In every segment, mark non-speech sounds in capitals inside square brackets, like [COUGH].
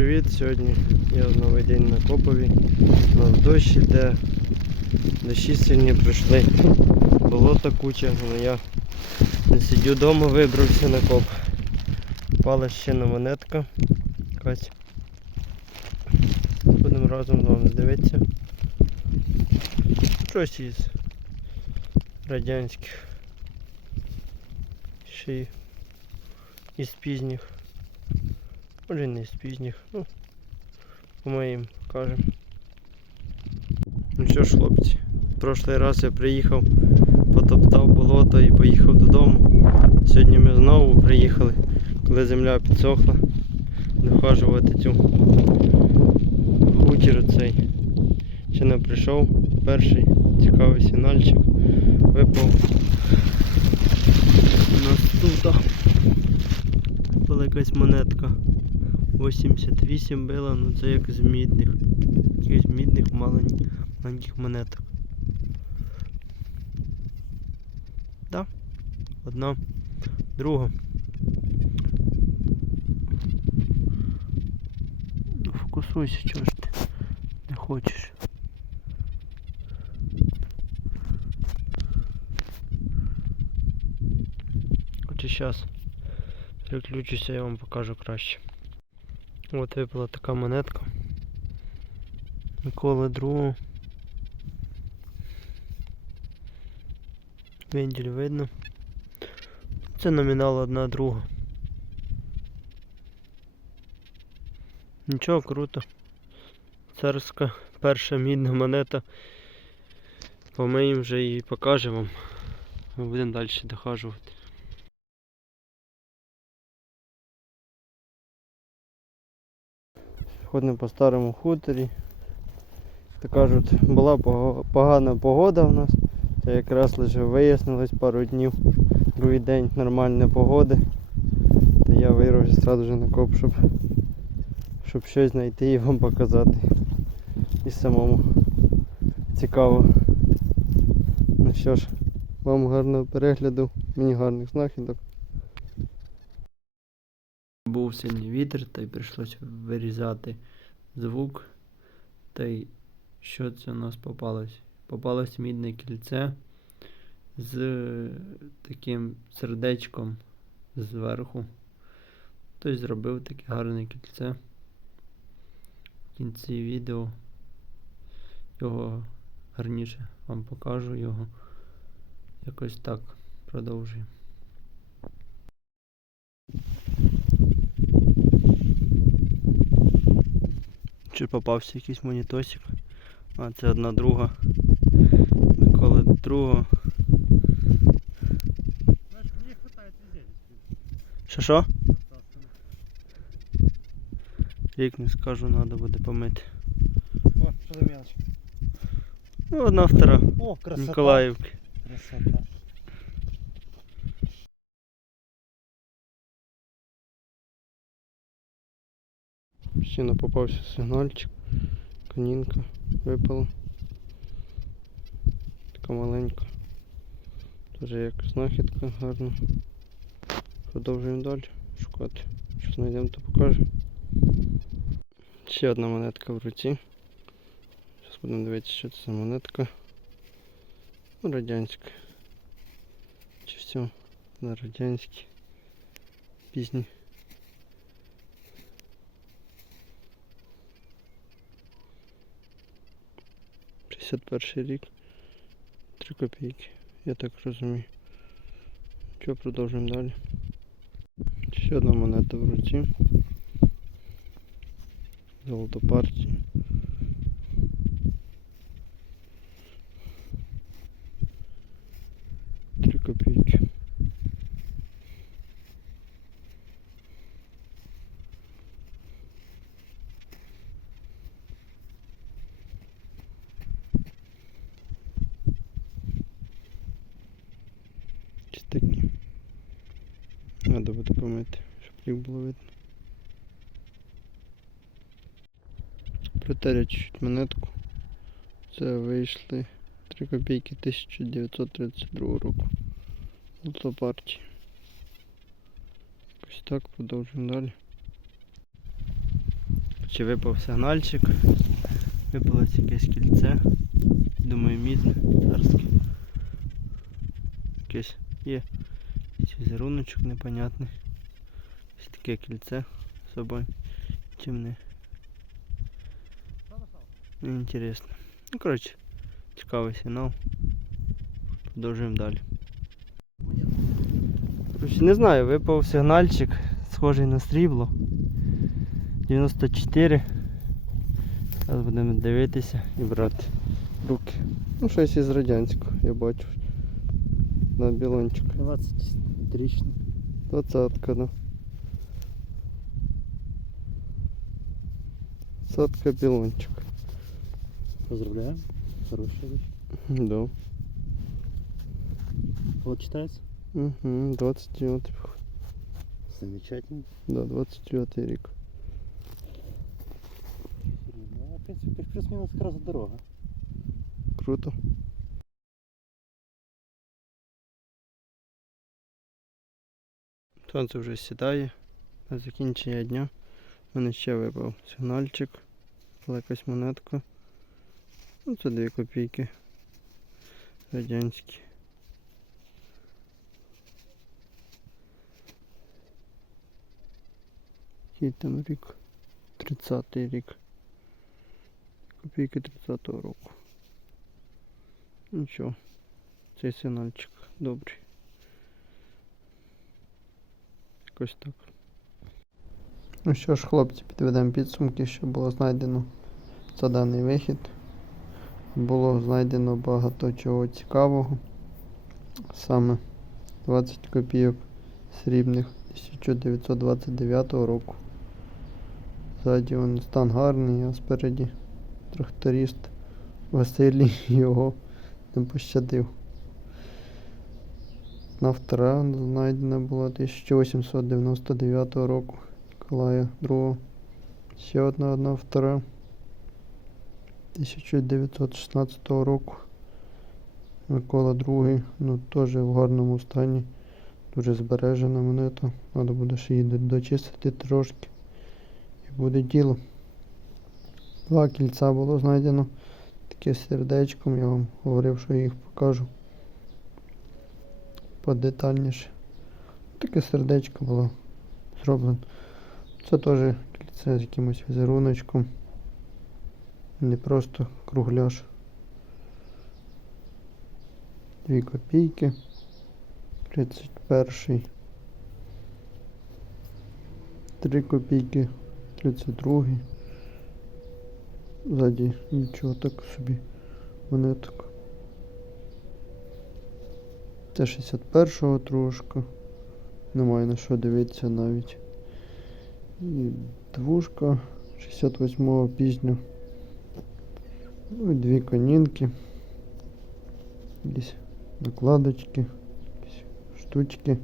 привіт! Сьогодні я новий день на Копові. У нас дощ іде. Дощі сильні прийшли. Болото куча, але я не сидю вдома, вибрався на коп. Впала ще на монетка. Якась. Будемо разом з вами дивитися. Щось із радянських. Ще й із пізніх. Може не з пізніх, ну, по моїм кажем. Ну що ж, хлопці, прошлий раз я приїхав, потоптав болото і поїхав додому. Сьогодні ми знову приїхали, коли земля підсохла, дохажувати цю хутір цей. Ще не прийшов перший цікавий сигнальчик. Випав у нас тут була якась монетка. 88 била, ну це як з мідних. Якихось мідних малень- маленьких монеток. Да. Одна, друга. Ну, Фокусуйся, чого ж ти не хочеш. Хоча зараз переключуся, я вам покажу краще. От випала така монетка. Миколи другого. Вендель видно. Це номінал одна друга. Нічого круто. Царська перша мідна монета. Помиємо вже і покажемо. Будемо далі дохажувати. Ходимо по старому хуторі. Так кажуть, була погана погода в нас. Це якраз лише вияснилось пару днів. Другий день нормальної погоди. Та я вирвався одразу ж на коп, щоб, щоб щось знайти і вам показати. І самому цікаво. Ну що ж, вам гарного перегляду, мені гарних знахідок. Був сильний вітер, та й прийшлося вирізати звук. Та й що це у нас попалось? Попалось мідне кільце з е, таким сердечком зверху. Хтось зробив таке гарне кільце. В кінці відео його гарніше вам покажу його. Якось так продовжуємо. Чи попався якийсь монітосик? А, це одна друга. Миколи другого. Що що? Рік не скажу, треба буде помити. О, что за мелочь? Ну, одна втора. О, красота. Миколаївки. Красота. Ще не попався сигнальчик. Конінка випала. Така маленька. Дуже як знахідка гарна. Продовжуємо далі шукати. Що знайдемо, то покажемо. Ще одна монетка в руці. Зараз будемо дивитися, що це за монетка. Ну, радянська. Чи все на радянській. Пізні. — 61 рік. 3 копійки. Я так розумію. Що, продовжуємо далі. Ще одна монета в руці. Золото партії. Три копійки. Ось такі. Надо буде щоб їх було видно. Протеря чуть монетку. Це вийшли 3 копійки 1932 року. Золото партії. Якось так, продовжуємо далі. Чи випав сигнальчик. Випалось якесь кільце. Думаю, мідне, царське. Якесь є. Якийсь візеруночок непонятний. Ось таке кільце з собою. Чим не, не інтересно. Ну, коротше, цікавий сигнал. Продовжуємо далі. Коротше, не знаю, випав сигнальчик, схожий на срібло. 94. Зараз будемо дивитися і брати руки. Ну, щось із радянського, я бачу. На білончик. 23 Двадцатка, да. Двадцатка білончик. Поздравляю. Хорошая вещь. Да. Вот читается. Угу, 29. Замечательно. Да, 29 рік. Ну, в принципе, плюс-минус как раз дорога. Круто. Сонце вже сідає на закінчення дня. Мене ще випав сигнальчик. Була якась монетка. Ну, це 2 копійки. Радянські. Який там рік? 30-й рік. Копійки 30-го року. Нічого. Цей сигнальчик добрий. Якось так. Ну що ж, хлопці, підведемо підсумки, що було знайдено за даний вихід. Було знайдено багато чого цікавого. Саме 20 копійок срібних 1929 року. Ззаді він стан гарний, а спереді тракторист Василій [LAUGHS] його не пощадив. Нафтара знайдена була 1899 року Миколая II. Ще одна одна втора 1916 року. Микола II, ну теж в гарному стані. Дуже збережена монета. Треба буде ще її дочистити трошки. І буде діло. Два кільця було знайдено. Таке сердечком, я вам говорив, що їх покажу подетальніше. Таке сердечко було зроблено. Це теж кільце з якимось візеруночком. Не просто кругляш. Дві копійки. 31. Три копійки. 32. Ззаді нічого так собі монеток. Це 61-го трошка. Немає на що дивитися навіть. І двушка 68-го пізньо. Ну і дві конінки. Якісь накладочки, якісь штучки,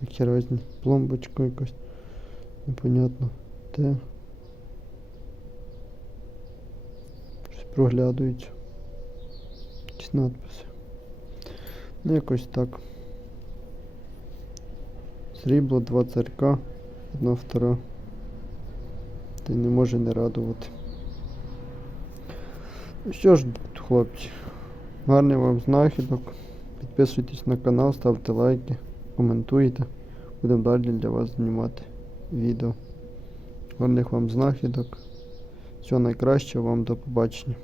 всякі різні. Пломбочка якась. Непонятно. Де. Щось проглядується. Якісь надписи. Ну, якось так. Срібло, два царька, одна втора. Та не може не радувати. Ну що ж, хлопці, гарний вам знахідок. Підписуйтесь на канал, ставте лайки, коментуйте. Будемо далі для вас знімати відео. Гарних вам знахідок. Всього найкращого вам до побачення.